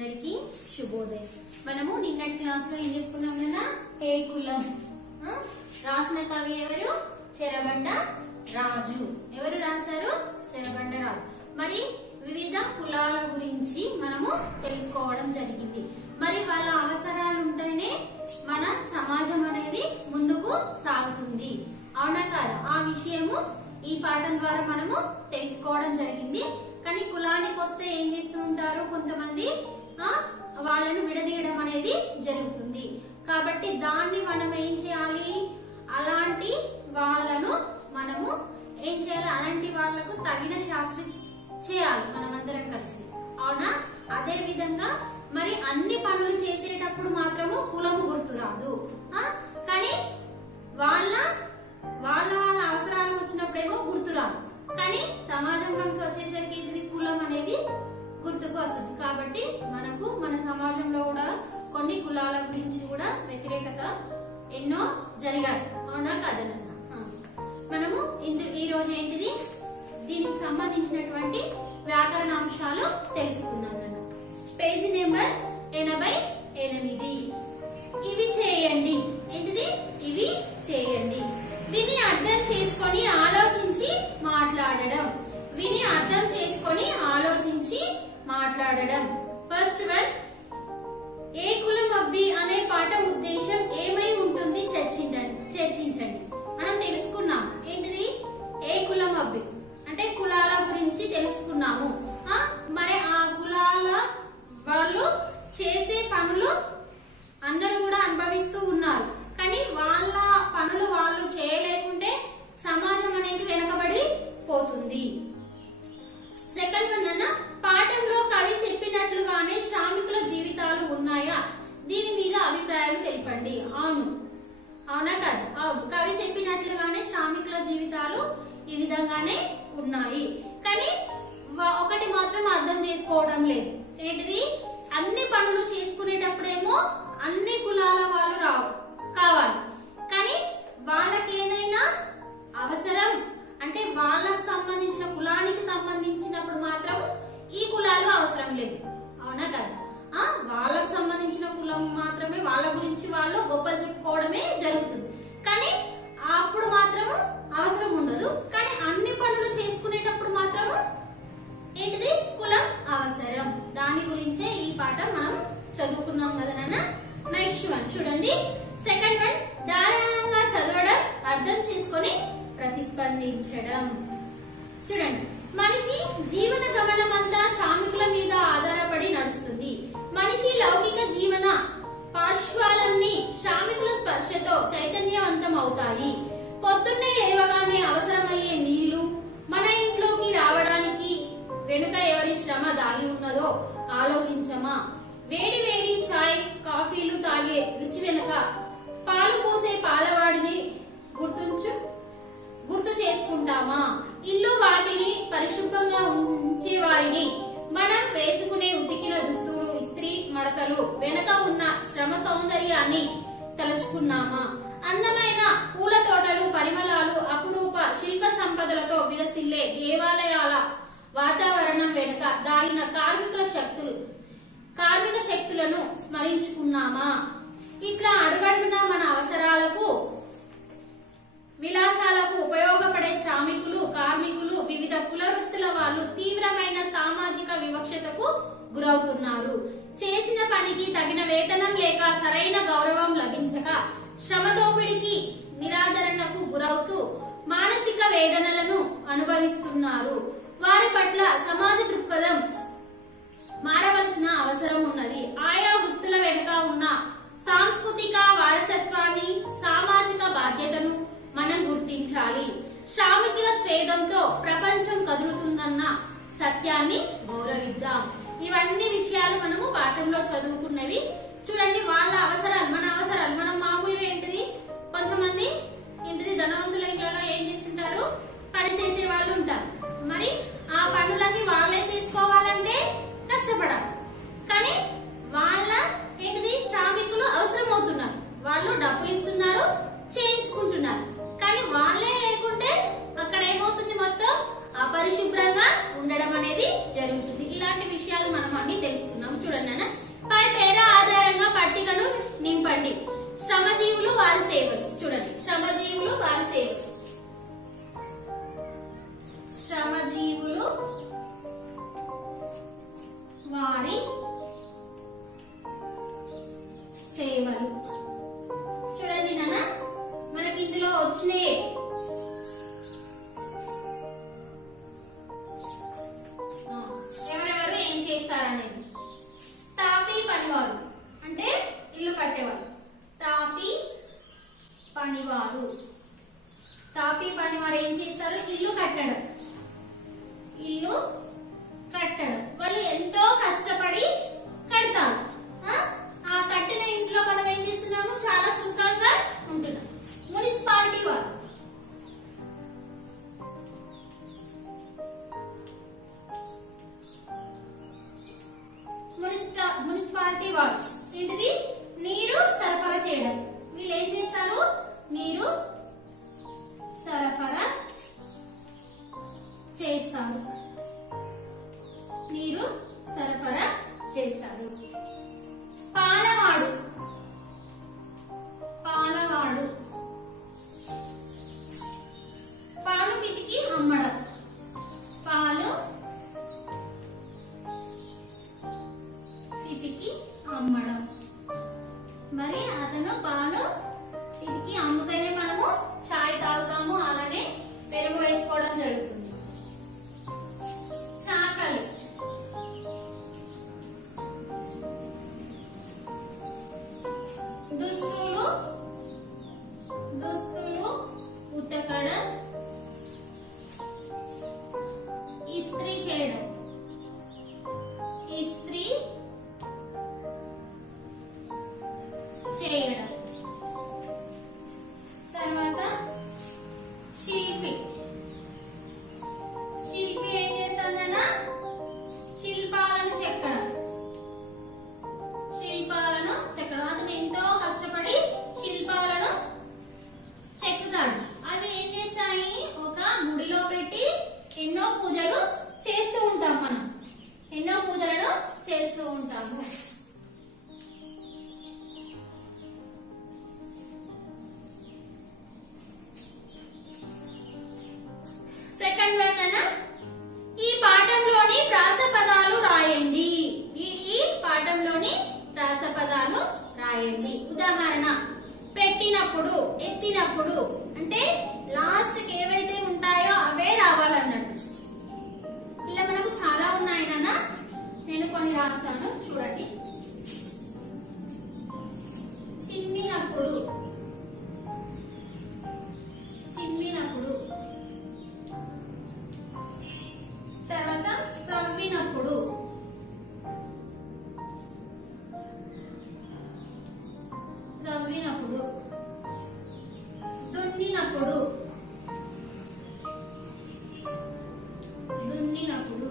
అందరికీ శుభోదయం. మనము నిన్నటి క్లాస్ లో ఏం చెప్పుకున్నాం కదా, ఏ కులం రాసిన కవి ఎవరు? చెరబండ రాజు. ఎవరు రాశారు? చెరబండ రాజు. మరి వివిధ కులాల గురించి మనము తెలుసుకోవడం జరిగింది. మరి వాళ్ళ అవసరాలు ఉంటేనే మన సమాజం అనేది ముందుకు సాగుతుంది, అవునా కాదా? ఆ విషయము ఈ పాఠం ద్వారా మనము తెలుసుకోవడం జరిగింది. కానీ కులానికి వస్తే ఏం చేస్తూ ఉంటారు కొంతమంది, వాళ్ళను విడదీయడం అనేది జరుగుతుంది. కాబట్టి దాన్ని మనం ఏం చేయాలి? అలాంటి వాళ్ళను మనము ఏం చేయాలి? అలాంటి వాళ్లకు తగిన శాస్త్రం చేయాలి మనమందరం కలిసి, అవునా? అదే విధంగా మరి అన్ని పనులు చేసేటప్పుడు మాత్రము కులము గుర్తురాదు. కానీ వాళ్ళ వాళ్ళ వాళ్ళ అవసరాలకు వచ్చినప్పుడేమో గుర్తురాదు. కానీ సమాజంలోకి వచ్చేసరికి ఏంటిది? కులం అనేది గుర్తుకు వస్తుంది. కాబట్టి మనకు మన సమాజంలో కూడా కొన్ని కులాల గురించి కూడా వ్యతిరేకత ఎన్నో జరిగాయి, అవునా కాదన్న? మనము ఈ రోజు ఏంటిది, దీనికి సంబంధించినటువంటి వ్యాకరణ అంశాలు తెలుసుకుందాం. Page number 88. ఇవి చేయండి. ఏంటిది? ఇవి చేయండి. విని అర్థం చేసుకొని ఆలోచించి మాట్లాడడం. విని అర్థం చేసుకొని ఆలోచించి మాట్లాడడం. ఫస్ట్ వన్, ఏ కులం అబ్బి అనే పాట ఉద్దేశం ఏమై ఉంటుంది చర్చించండి. మనం తెలుసుకున్నాం ఏంటిది? ఏ కులం అబ్బి అంటే కులాల గురించి తెలుసుకున్నాము. మరి ఆ కులాల వాళ్ళు చేసే పనులు అందరూ కూడా అనుభవిస్తూ ఉన్నారు. కానీ వాళ్ళ పనులు వాళ్ళు చేయలేకుంటే సమాజం అనేది వెనకబడి పోతుంది. సెకండ్ వన్ అన్న, పాఠంలో కవి చెప్పినట్లుగానే శ్రామికుల జీవితాలు ఉన్నాయా? దీని మీద అభిప్రాయాలు తెలపండి. అవును, అవునా కాదు? అవును, కవి చెప్పినట్లుగానే శ్రామికుల జీవితాలు ఈ విధంగానే ఉన్నాయి. కానీ ఒకటి మాత్రం అర్థం చేసుకోవడం లేదు. ఏంటిది? అన్ని పనులు చేసుకునేటప్పుడేమో అన్ని కులాల వాళ్ళు కావాలి. కానీ వాళ్ళకి ఏదైనా అవసరం అంటే వాళ్ళకు సంబంధించిన కులానికి సంబంధించినప్పుడు మాత్రం ఈ కులాలు అవసరం లేదు, అవునా కదా? వాళ్ళకు సంబంధించిన కులం మాత్రమే వాళ్ళ గురించి వాళ్ళు గొప్ప చెప్పుకోవడమే జరుగుతుంది. కానీ అప్పుడు మాత్రము అవసరం ఉండదు. కానీ అన్ని పనులు చేసుకునేటప్పుడు మాత్రము ఏంటిది? కులం అవసరం. దాని గురించే ఈ పాఠం మనం చదువుకున్నాం కదా నాన్న. నెక్స్ట్ వన్ చూడండి. సెకండ్ వన్, ధారాళంగా చదవడం, అర్థం చేసుకొని ప్రతిస్పందించడం. చూడండి, మనిషి జీవన గమనం అంతా శ్రామికుల మీద ఆధారపడి నడుస్తుంది. మనిషి లౌకిక జీవన పార్శ్వాలన్నీ శ్రామికుల స్పర్శతో చైతన్యవంతం అవుతాయి. పొద్దున్నే లేవగానే అవసరమయ్యే నీళ్లు మన ఇంట్లోకి రావడానికి వెనుక ఎవరి శ్రమ దాగి ఉన్నదో ఆలోచించమా? వేడి వేడి చాయ్ కాఫీలు తాగే రుచి వెనుక పాలు పోసే పాలవాడిని గుర్తు చేసుకుంటామా? ఇల్లు వాకిలి పరిశుభ్రంగా ఉంచే వారిని, మనం వేసుకునే ఉతికిన దుస్తులు ఇస్త్రీ మడతలు వెనుక ఉన్న శ్రమ సౌందర్యాన్ని తలుచుకున్నామా? అందమైన పూల తోటలు పరిమళాలు అపురూప శిల్ప సంపదలతో విలసిల్లే దేవాలయాల వాతావరణం వెనుక దాగిన కార్మిక శక్తులను స్మరించుకున్నామా? ఇట్లా అడుగడుగున మన అవసరాలకు విలాసాలకు ఉపయోగపడే శ్రామికులు కార్మికులు వివిధ కుల వృత్తుల వాళ్ళు తీవ్రమైన సామాజిక వివక్షతకు గురవుతున్నారు. చేసిన పనికి తగిన వేతనం లేక సరైన గౌరవం లభించక శ్రమ దోపిడికి నిరాదరణకు గురవుతూ మానసిక వేదనలను అనుభవిస్తున్నారు. వారి పట్ల సమాజ దృక్పథం మారవలసిన అవసరం ఉన్నది. ఆయా వృత్తుల వెనుక ఉన్న సాంస్కృతిక వారసత్వాన్ని సామాజిక బాధ్యతను మనం గుర్తించాలి. శ్రామికుల స్వేదంతో ప్రపంచం కదులుతుందన్న సత్యాన్ని గౌరవిద్దాం. ఇవన్నీ విషయాలు మనము పాఠంలో చదువుకున్నవి. చూడండి, వాళ్ళ అవసరాలు మన అవసరాలు. మనం మామూలుగా ఏంటిది, కొంతమంది ఏంటిది ధనవంతుల ఇంట్లో ఏం చేస్తుంటారు, పని చేసే వాళ్ళు ఉంటారు. మరి ఆ పనులన్నీ వాళ్ళే చేసుకోవాలంటే కష్టపడాలి. కానీ వాళ్ళ ఏంటిది శ్రామికులు అవసరం అవుతున్నారు, వాళ్ళు డబ్బులు ఇస్తున్నారు, చేయించుకుంటున్నారు. కానీ వాళ్ళే లేకుంటే అక్కడ ఏమవుతుంది? మొత్తం అపరిశుభ్రంగా ఉండడం అనేది జరుగుతుంది. ఇలాంటి విషయాలు మనం అన్ని తెలుసుకున్నాము. చూడండి నాన్న, మున్సిపాలిటీ వారు ఏంటిది నీరు సరఫరా చేయడం. వీళ్ళు ఏం చేస్తారు నీరు సరఫరా చేస్తారు. నీరు సరఫరా చేస్తారు. పాలవాడు పాలవాడు పాలు పితికి అమ్మడం. పాలు పితికి అమ్మడం. మరి అతను పాలు పితికి అమ్ముతేనే మనము చాయ్ తాగుతాము, అలానే పెరుగు వేసుకోవడం జరుగుతుంది. చాకలి దుస్తులు ఉతకడం, ఇస్త్రీ చేయడం. ఇస్త్రీ చేయడం. తర్వాత శిల్పి ఏం చేస్తాడన్నా శిల్పాలను చెక్కడం. అతను ఎంతో కష్టపడి శిల్పాలను చెక్కుతాడు. అవి ఏం చేస్తాయి ఒక గుడిలో పెట్టి ఎన్నో పూజలు చేస్తూ ఉంటాం. మనం ఎన్నో పూజలను చేస్తూ ఉంటాము. సెకండ్ వన్ అన్న ఈ పాఠంలోని ప్రాస పదాలు రాయండి. ఈ పాఠంలోని ప్రాస పదాలు రాయండి. ఉదాహరణ పెట్టినప్పుడు, ఎత్తినప్పుడు అంటే లాస్ట్ కి ఏవైతే ఉంటాయో అవే రావాలన్నట్టు. ఇలా మనకు చాలా ఉన్నాయి నాన్న, నేను కొన్ని రాస్తాను చూడండి. చిమ్మినప్పుడు తర్వాత త్రవ్వినప్పుడు, దున్నినప్పుడు,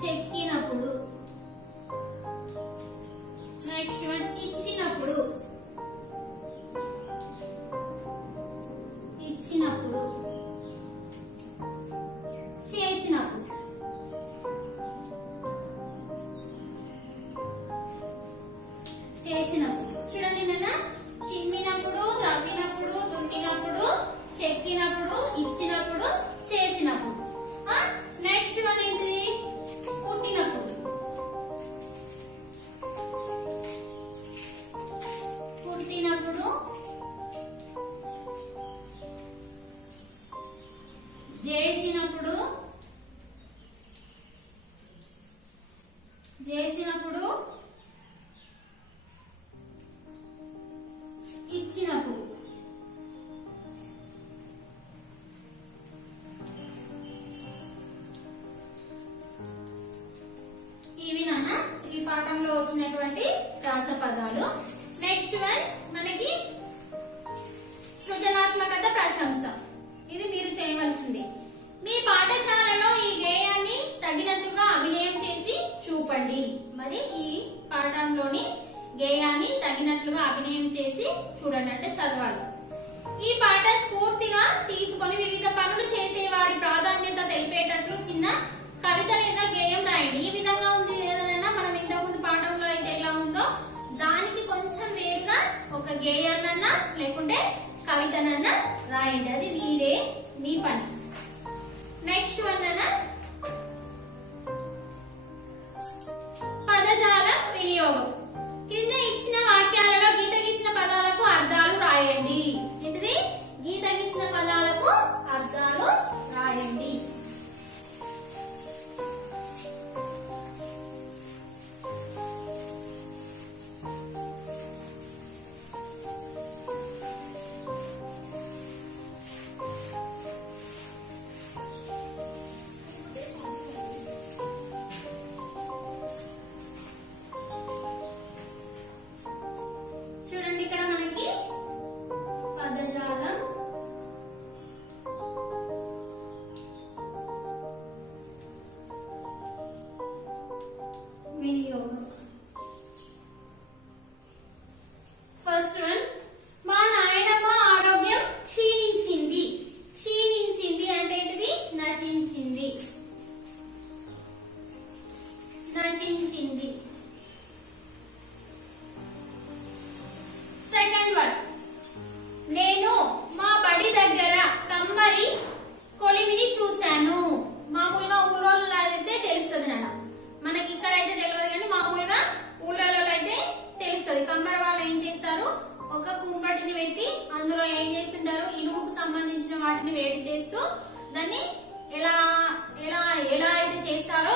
చెక్కినప్పుడు, నెక్స్ట్ వన్ ఇచ్చినప్పుడు, చేసినప్పుడు. చూడండి నాన్న, చిమ్మినప్పుడు, త్రవ్వినప్పుడు, దున్నినప్పుడు, చెక్కినప్పుడు, ఇచ్చినప్పుడు, చేసినప్పుడు. నెక్స్ట్ వన్ ఏంటిది పుట్టినప్పుడు. చేసినప్పుడు, ఇచ్చినప్పుడు. ఇవి నాన్న ఈ పాఠంలో వచ్చినటువంటి ప్రాస పదాలు. నెక్స్ట్ వన్ మనకి సృజనాత్మకత ప్రశంస. ఇది మీరు చేయవలసింది. మీ పాఠశాలలో ఈ గేయాన్ని తగినట్లుగా అభినయం చేసి చూపండి. మరి ఈ పాఠంలోని గేయాన్ని తగినట్లుగా అభినయం చేసి చూడండి అంటే చదవాలి. ఈ పాట స్ఫూర్తిగా తీసుకొని వివిధ పనులు చేసే వారి ప్రాధాన్యత తెలిపేటట్లు చిన్న కవిత లేదా గేయం రాయండి. ఈ విధంగా ఉంది ఏదైనా మనం ఇంతకుముందు పాఠంలో అయితే ఎలా ఉందో దానికి కొంచెం వేరుగా ఒక గేయాన్నన్నా లేకుంటే కవితనన్నా రాయండి. అది మీరే మీ పని. నెక్స్ట్ వన్ అన్న పదజాల వినియోగం. క్రింద ఇచ్చిన వాక్యాలలో గీత గీసిన పదాలకు అర్థాలు రాయండి. ఏంటిది గీత గీసిన పదాలకు అర్థాలు రాయండి. చేస్తూ దాన్ని ఎలా ఎలా ఎలా అయితే చేస్తారో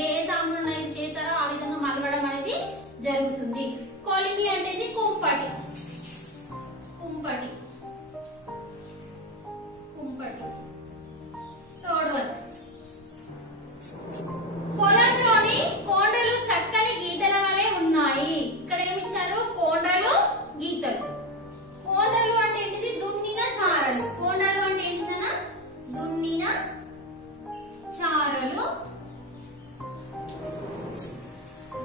ఏ సాములను అయితే చేస్తారో ఆ విధంగా మలవడం అనేది జరుగుతుంది. కొలిమి అనేది కుంపటి. కుంపటి కుంపటి. థర్డ్ వన్, పొలంలోని కోండ్రలు చక్కని గీతల వలె ఉన్నాయి. ఇక్కడ ఏమిచ్చారు? కోండ్రలు, గీతలు. కోండ్రలు అంటే ఏంటిది? దున్నిన చారలు. కోండ్రలు అంటే ఏంటిదన్నా? దున్నిన చారలు.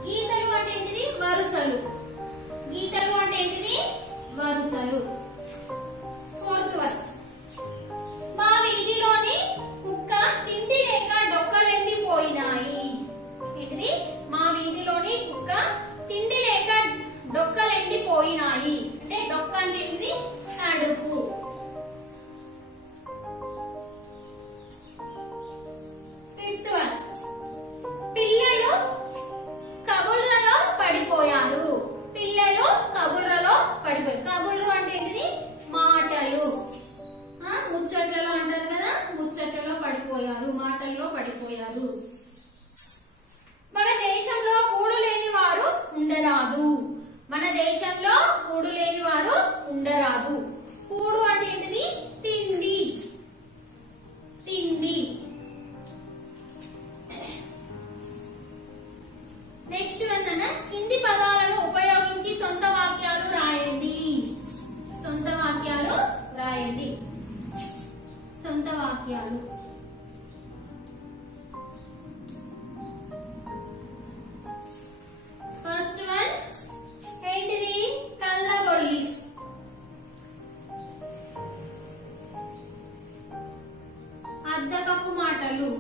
గీతలు అంటే ఏంటిది? వరుసలు. గీతలు అంటే ఏంటిది? వరుసలు. ఫోర్త్ వన్, మా వీధిలోని కుక్క తిండి లేక డొక్కలెండిపోయినాయి. ఏంటిది? మా వీధిలోని కుక్క తిండి లేక డొక్కలెండిపోయినాయి. అంటే డొక్క అంటే ఏంటిది? కడుపు. ఫిఫ్త్ వన్, పిల్లలు కబుర్లలో పడిపోయారు. పిల్లలు కబుర్లలో పడిపోయారు. కబుర్లు అంటే ఏంటిది? మాటలు. ముచ్చట్లలో అంటారు కదా, ముచ్చట్లలో పడిపోయారు, మాటల్లో పడిపోయారు. మన దేశంలో కూడు లేని వారు ఉండరాదు. మన దేశంలో కూడు లేని వారు ఉండరాదు. కూడు అంటే ఏంటిది? తిండి. తిండి. నెక్స్ట్ వన్, కింది పదాలను ఉపయోగించి సొంత వాక్యాలు రాయండి. సొంత వాక్యాలు రాయండి. సొంత వాక్యాలు. ఫస్ట్ వన్ ఏంటిది? కళ్ళబొల్లి. అద్దకపు మాటలు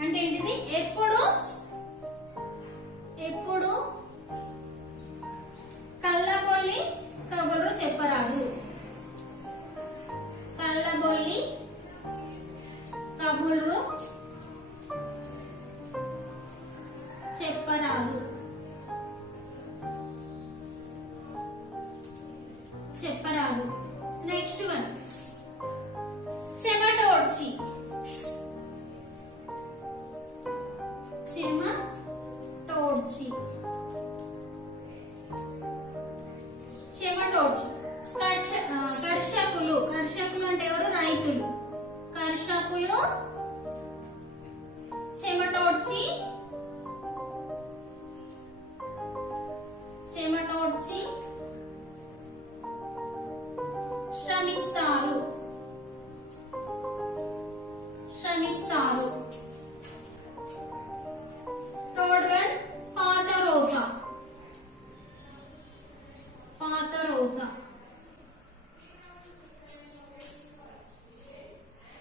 అంటే ఏంటిది? ఎప్పుడు ఎప్పుడు కళ్ళబొల్లి కబుర్లు చెప్పరాదు. కళ్ళబొల్లి కబుర్లు చెప్పరాదు. చెప్పరాదు. Next one, చెమటోడ్చి. చెమటోడ్చి. చెమటోడ్చి. కర్షకులు. కర్షకులు అంటే ఎవరు? రైతులు. కర్షకులు చెమటోడ్చి. చెమటోడ్చి శ్రమిస్తారు. శ్రమిస్తారు. థర్డ్ వన్, పాతరోత. పాతరోత.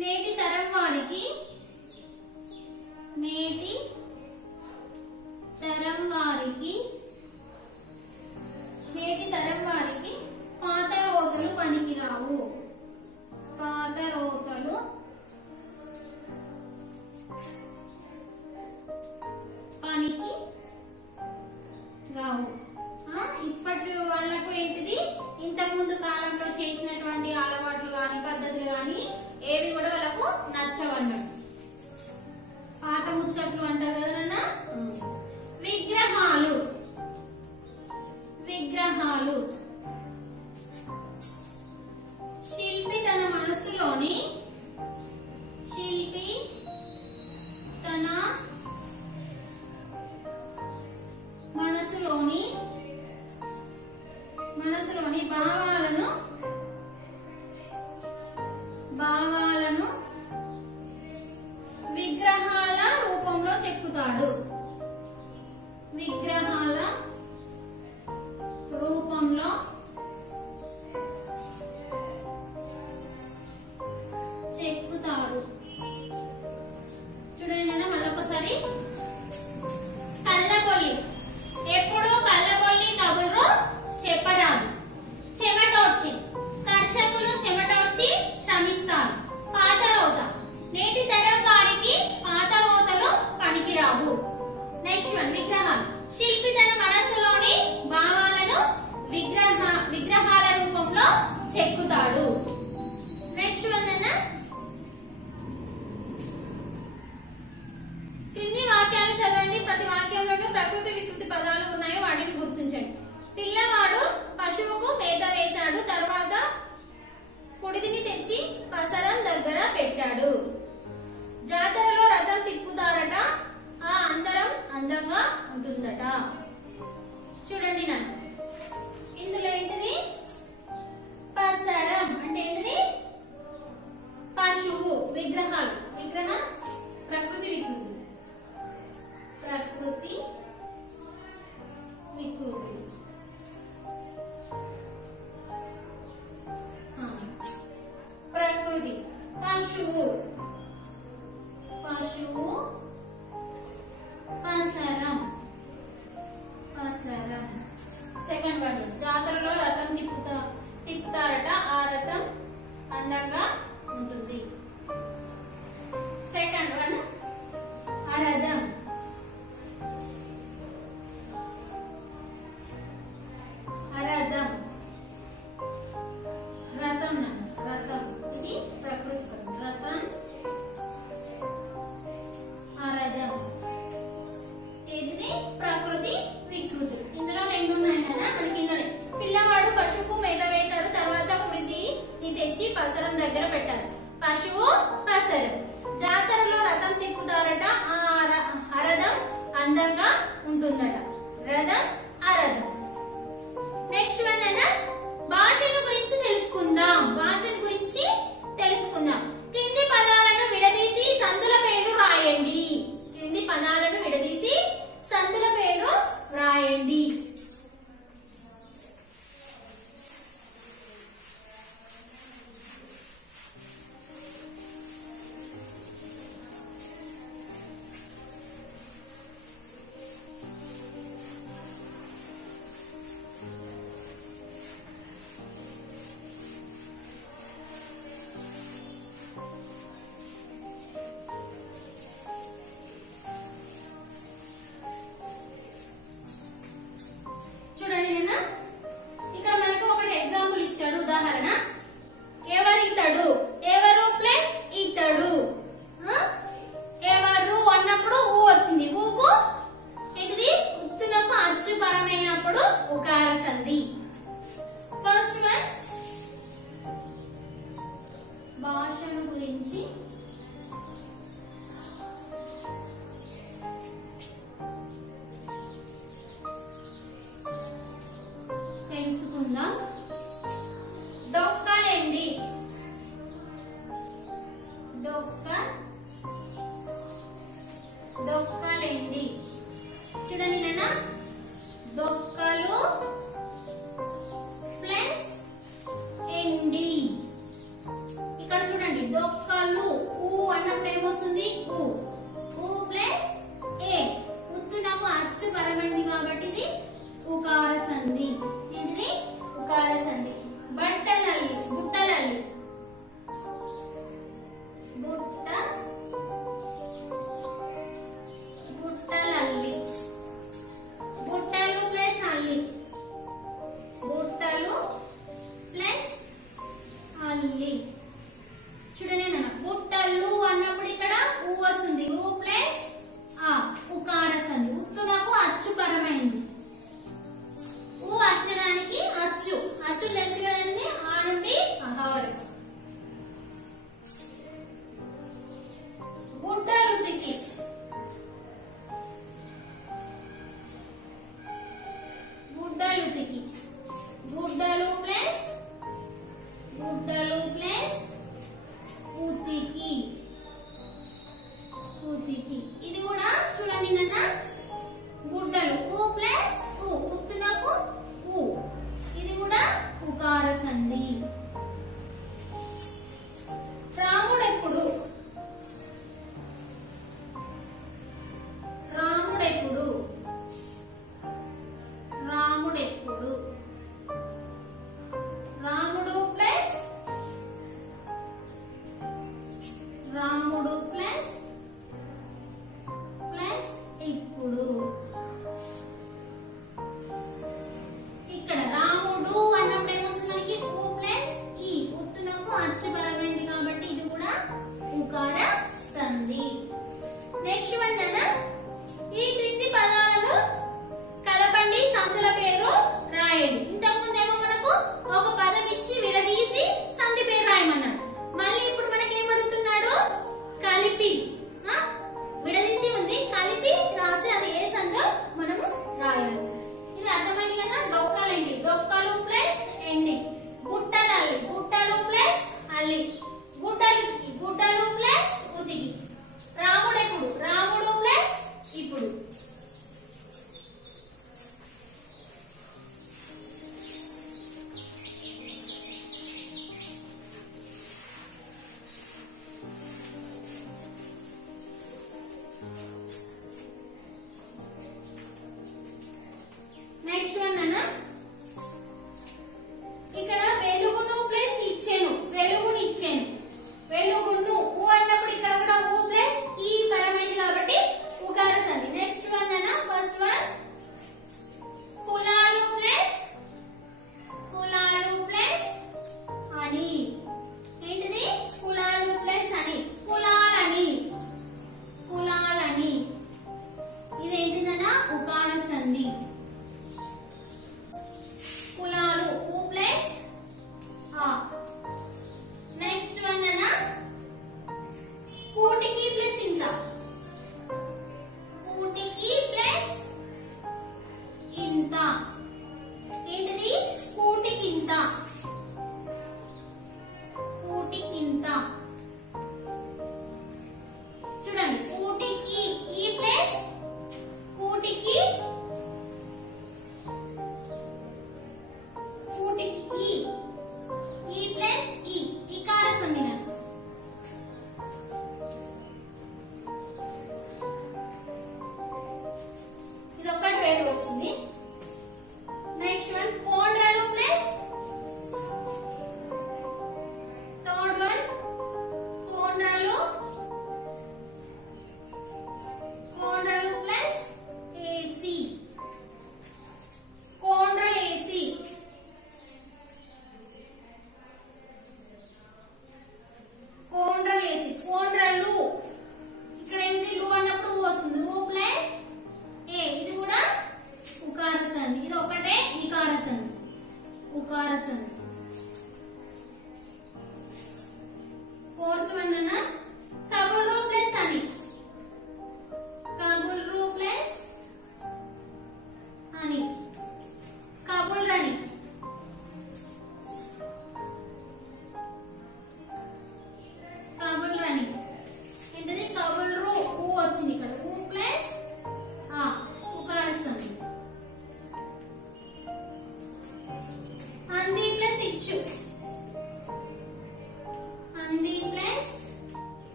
నేటి తరం వారికి. నేటి తరం వారికి. నేటి తరం వారికి పాత రోతలు పనికిరావు. పాత రోతలు పనికి రావు. ఇప్పటి వాళ్ళకు ఏంటిది? ఇంతకు ముందు కాలంలో చేసినటువంటి అలవాట్లు గాని పద్ధతులు గాని ఏవి కూడా వాళ్ళకు నచ్చవన్నట్టు. పాత ముచ్చట్లు అంటారు కదా. విగ్రహాలు. విగ్రహాలు. శిల్పి తన మనసులోని. శిల్పి తన మనసులోని భావాలను విగ్రహాల రూపంలో చెక్కుతాడు. విగ్రహాల రూపంలో విగ్రహాలు ప్రకృతి వికృతులు ప్రకృతి పశువు పసరం సెకండ్ వన్ జాతరలో రథం తిప్పుతారట ఆ రథం అందంగా ఉంటుంది. సెకండ్ వన్ అరథం రథం ఇది ప్రకృతి రథం అరథం ఇది ప్రకృతి వికృతులు. ఇందులో రెండు ఉన్నాయి కదా మనకి. పిల్లవాడు పశువుకు మేత వేశాడు, తర్వాత కుడిని తెచ్చి పసరం దగ్గర పెట్టారు. పశువు పసరం. జాతరలో రథం తిప్పుతారట ఆ అరథం అందంగా ఉంటుందట. రథం అరథం. నెక్స్ట్ వన్ అన్న భాషను గురించి తెలుసుకుందాం. కింది పదాలను విడదీసి సందుల పేర్లు రాయండి. డొక్కలేండి. చూడండి నాన్న, డొక్కలు ప్లస్ ఎండి. ఇక్కడ చూడండి డొక్కలు ఊ అన్నప్పుడు ఏమొస్తుంది? ఊ. ఊ ప్లస్ ఏ. ఉత్తు నాకు అచ్చు పరమైంది కాబట్టి ఇది ఉకార సంధి. ఏంటిది? ఉకార సంధి. బట్టలల్లి, బుట్టలల్లి, బుట్టలల్లి, బుట్టలు ప్లస్ అల్లి, బుట్టలు ప్లస్ అల్లి. చూడండి నాన్న, బుట్టలు అన్నప్పుడు ఇక్కడ ఊ వస్తుంది. ఊ ప్లస్ ఆ, ఉకార సంధి. ఉత్తు నాకు అచ్చు పరమైంది. ఊ అక్షరానికి అచ్చు. అచ్చు తెలుసు కదండి, ఆ నుండి అహ వరకు. గుడ్డలు తిక్కి, గుడ్డలు తిక్కి, గుడ్డలు ప్లస్ ఉతికి, ఉతికి. ఇది కూడా చూడండి నాన్న, గుడ్డలు ఊ ప్లస్ ఊ, ఉత్తునకు ఊ. ఇది కూడా ఉకార సంధి. రాముడెప్పుడు, రాముడెప్పుడు, రాముడెప్పుడు. రాముడు ప్లస్ ఇప్పుడు. ఇక్కడ రాముడు అన్నప్పుడు ఏమొస్తుంది మనకి? ఊ ప్లస్ ఈ. ఉత్తునకు అచ్చుపరమైంది కాబట్టి ఇది కూడా ఉకార సంధి. నెక్స్ట్ వన్ అన్న, ఈ క్రింది పదాలను కలపండి, సంధుల పేరు రాయండి. ఇంతకుముందు ఏమో మనకు ఒక పదం ఇచ్చి విడదీసి సంధి పేరు రాయమన్నాడు. మళ్ళీ ఇప్పుడు మనకి ఏం అడుగుతున్నాడు? కలిపి. విడదీసి ఉంది, కలిపి రాసి అది ఏ సంధో మనము రాయాలి. ఇది అర్థమైంది కదా? డొక్కలండి, డొక్కలు ప్లస్ ఎండి. గుట్టలల్లి, గుట్టలు ప్లస్ అల్లి. గుడ్డలు, గుడ్డలు ప్లస్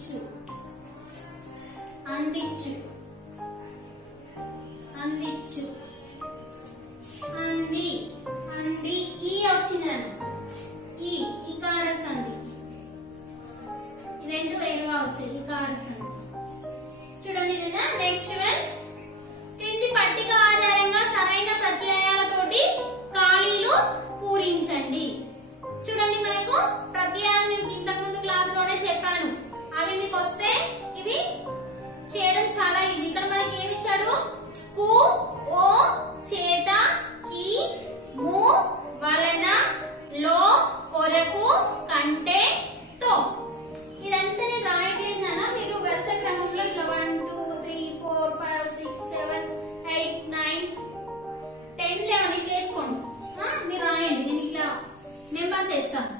అందించు అందించు అందించు అంది అంది ఈ వచ్చిందను ఈ ఇకార సంధి రెండు వేరుగా వచ్చాయి ఇకార సంధి చూడండి నెక్స్ట్ వన్ క్రింది పట్టిక ఆధారంగా సరైన ప్రత్యయాలతోటి ఖాళీలు పూరించండి చూడండి మనకు ప్రత్యయాలు నేను ఇంతకు ముందు క్లాస్ లోనే చెప్పాను అవి మీకు వస్తే ఇవి చేయడం చాలా ఈజీ ఇక్కడ మనకి ఏమి ఇచ్చాడు కు ఓ చేత కి ము వలన లో కొరకు కంటే తో ఇదంతా నేను రాయట్లేదు నాన్న మీరు వరుస క్రమంలో ఇలా 1 2 3 4 5 6 7 8 9 10 11 ఇట్లా వేసుకోండి మీరు రాయండి నేను ఇట్లా నెంబర్స్ వేస్తాను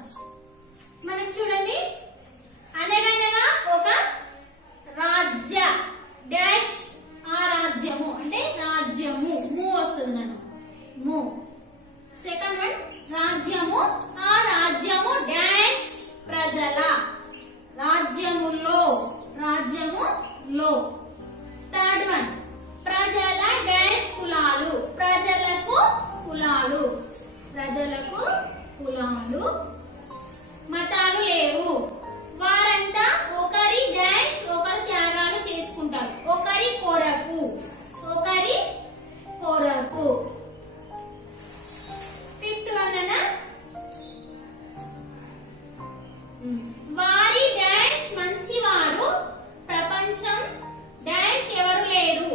మనకు చూడండి అనగనగా ఒక రాజ్య డాష్ ఆ రాజ్యము అంటే రాజ్యము ము వస్తుంది నన్ను ము సెకండ్ వన్ రాజ్యము ఆ రాజ్యము డాష్ ప్రజల రాజ్యములో రాజ్యములో థర్డ్ వన్ ప్రజల డాష్ కులాలు ప్రజలకు కులాలు ప్రజలకు కులాలు మతాలు లేవు వారంతా ఒకరి డాష్ ఒకరు త్యాగాలు చేసుకుంటారు ఒకరి కొరకు ఫిఫ్త్ వన్ అన్న వారి డాష్ మంచివారు ప్రపంచం డాష్ ఎవరు లేరు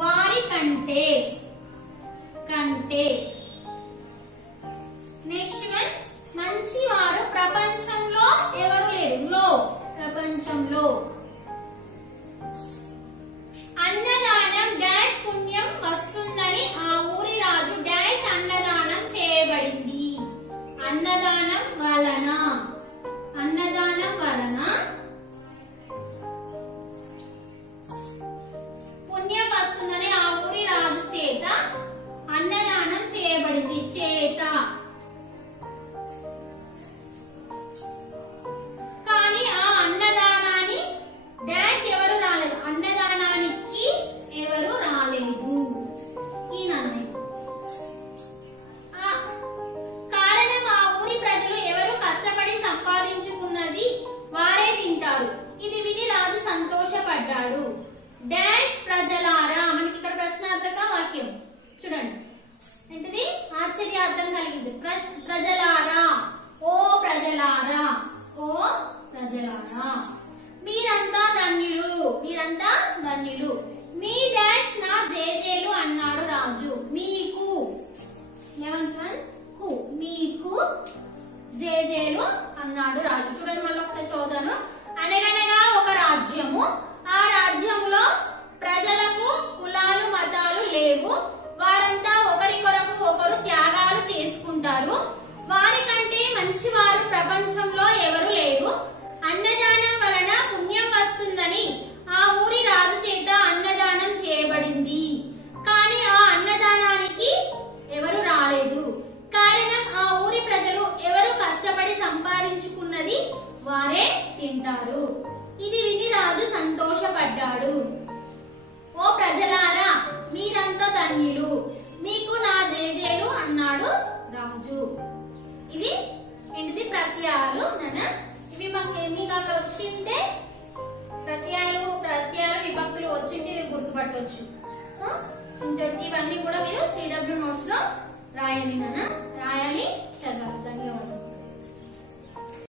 వారి కంటే నెక్స్ట్ వన్ మంచివారు ప్రపంచంలో ఎవరు లేరు లో ప్రపంచంలో అన్నదానం డాష్ పుణ్యం వస్తుందని ఆ ఊరి రాజు డాష్ అన్నదానం చేయబడింది అన్నదానం వలన పుణ్యం వస్తుందని ఆ ఊరి రాజు చేత అన్నదానం చేయబడింది చేత కానీ ఆ అన్నదానాన్ని డాష్ ఎవరు రాలేదు అన్నదానానికి ఎవరు రాలేదు ఈ నాన్న కారణం ఆ ఊరి ప్రజలు ఎవరు కష్టపడి సంపాదించుకున్నది వారే తింటారు ఇది విని రాజు సంతోషపడ్డాడు డాష్ ప్రజలారా మనకి ఇక్కడ ప్రశ్నార్థక వాక్యం చూడండి ఏంటిది ఆశ్చర్యార్థం కలిగించు ప్రజలారా ఓ ప్రజలారా మీరంతా ధన్యులు మీ డాష్ నా జేజేలు అన్నాడు రాజు మీకు 11th వన్ కు మీకు జేజేలు అన్నాడు రాజు చూడండి మళ్ళీ ఒకసారి చదువుతాను అనగనగా ఒక రాజ్యము ఆ రాజ్యములో ప్రజలకు కులాలు మతాలు లేవు వారంతా ఒకరి కొరకు ఒకరు త్యాగాలు చేసుకుంటారు వారికంటే మంచివారు ప్రపంచంలో ఎవరు లేరు అన్నదానం వలన పుణ్యం వస్తుందని ఆ ఊరి రాజు చేత అన్నదానం చేయబడింది కానీ ఆ అన్నదానానికి ఎవరు రాలేదు కారణం ఆ ఊరి ప్రజలు ఎవరు కష్టపడి సంపాదించుకున్నది వారే తింటారు ఇది విని రాజు సంతోషపడ్డాడు ఓ ప్రజలారా మీరంతా ధన్యులు మీకు నా జేజేలు అన్నాడు రాజు ఇవి ఏంటిది ప్రత్యయాలు నాన్న ఇవి మీకు అక్కడ వచ్చింటే ప్రత్యయాలు విభక్తులు వచ్చింటే మీరు గుర్తుపట్టవచ్చు ఇవన్నీ కూడా మీరు CW నోట్స్ లో రాయాలి నాన్న రాయాలి చదవాలి ధన్యవాదాలు